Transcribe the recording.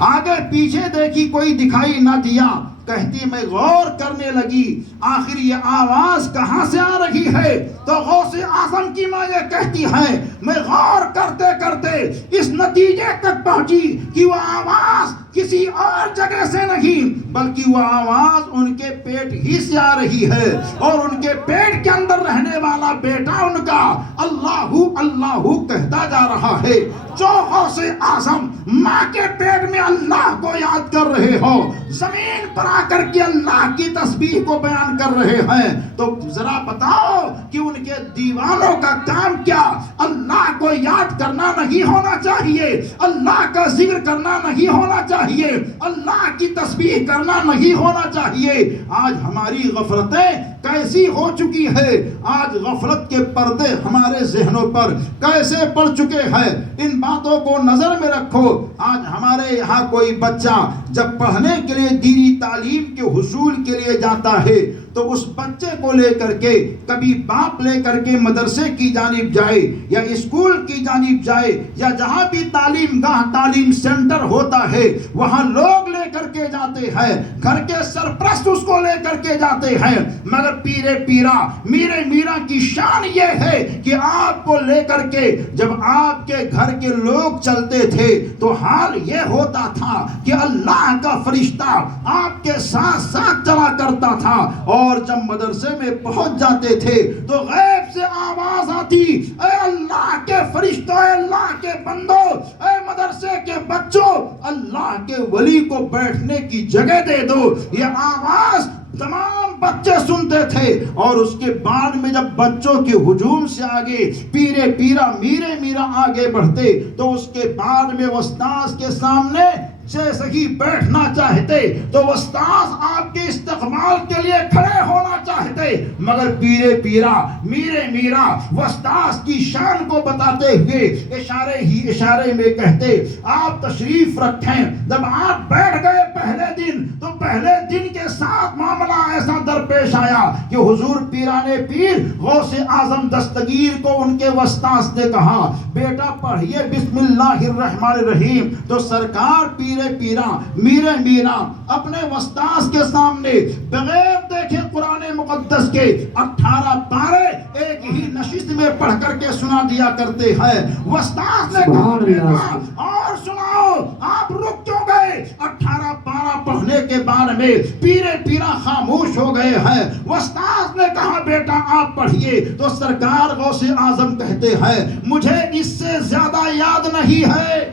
آگے پیچھے دیکھی کوئی دکھائی نہ دیا. کہتی میں غور کرنے لگی آخر یہ آواز کہاں سے آ رہی ہے. تو غوث اعظم کی ماں یہ کہتی ہے میں غور کرتے کرتے اس نتیجے تک پہنچی کہ وہ آواز کسی اور جگہ سے نہیں بلکہ وہ آواز ان کے پیٹ ہی سے آ رہی ہے, اور ان کے پیٹ کے اندر رہنے والا بیٹا ان کا اللہ اللہ کہتا جا رہا ہے. جو غوث اعظم ماں کے پیٹ میں اللہ کو یاد کر رہے ہو, زمین پر آ کر کے اللہ کی تسبیح کو بیان کر رہے ہیں, تو ذرا بتاؤ کہ ان کے دیوانوں کا کام کیا اللہ کو یاد کرنا نہیں ہونا چاہیے, اللہ کا ذکر کرنا نہیں ہونا چاہیے, اللہ کی تسبیح کرنا نہیں ہونا چاہیے. آج ہماری غفلتیں کیسی ہو چکی ہے, آج غفلت کے پردے ہمارے ذہنوں پر کیسے پڑ چکے ہیں. ان باتوں کو نظر میں رکھو. آج ہمارے یہاں کوئی بچہ جب پڑھنے کے لیے دینی تعلیم کے حصول کے لیے جاتا ہے تو اس بچے کو لے کر کے کبھی باپ لے کر کے مدرسے کی جانب جائے یا اسکول کی جانب جائے یا جہاں بھی تعلیم گاہ تعلیم سینٹر ہوتا ہے وہاں لوگ لے کر کے جاتے ہیں, گھر کے سرپرست اس کو لے کر کے جاتے ہیں. مگر پیرے پیرا میرے میرا کی شان یہ ہے کہ آپ کو لے کر کے جب آپ کے گھر کے لوگ چلتے تھے تو حال یہ ہوتا تھا کہ اللہ کا فرشتہ آپ کے ساتھ ساتھ چلا کرتا تھا, اور جب مدرسے میں پہنچ جاتے تھے تو غیب سے آواز آتی اے اللہ کے فرشتوں, اے اللہ کے بندوں, اے مدرسے کے بچوں, اللہ کے ولی کو بیٹھنے کی جگہ دے دو. یہ آواز تمام بچے سنتے تھے, اور اس کے بعد میں جب بچوں کے ہجوم سے آگے پیرے پیرا میرے میرا آگے بڑھتے تو اس کے بعد میں استاذ کے سامنے جیسے ہی بیٹھنا چاہتے تو استاذ آپ کے استقبال کے لیے کھڑے ہونا چاہتے, مگر پیرے پیرا میرے میرا استاذ کی شان کو بتاتے ہوئے اشارے ہی اشارے میں کہتے آپ تشریف رکھیں. جب آپ بیٹھ گئے پہلے دن تو پہلے دن کے ساتھ معاملہ ایسا درپیش آیا کہ حضور پیرانے پیر غوث اعظم دستگیر کو ان کے استاذ نے کہا بیٹا پڑھیے بسم اللہ الرحمن الرحیم. تو سرکار پیرے پیرا میرے میرا اپنے استاذ کے سامنے بغیر دیکھے قرآن مقدس کے 18 پارے ایک ہی نشست میں پڑھ کر کے سنا دیا کرتے ہیں. استاذ نے کہا اور سناؤ, آپ رک کیوں گئے؟ 18 پارہ پڑھنے کے بعد میں پیرے پیرا خاموش ہو گئے ہیں. استاذ نے کہا بیٹا آپ پڑھیے. تو سرکار غوث اعظم کہتے ہیں مجھے اس سے زیادہ یاد نہیں ہے.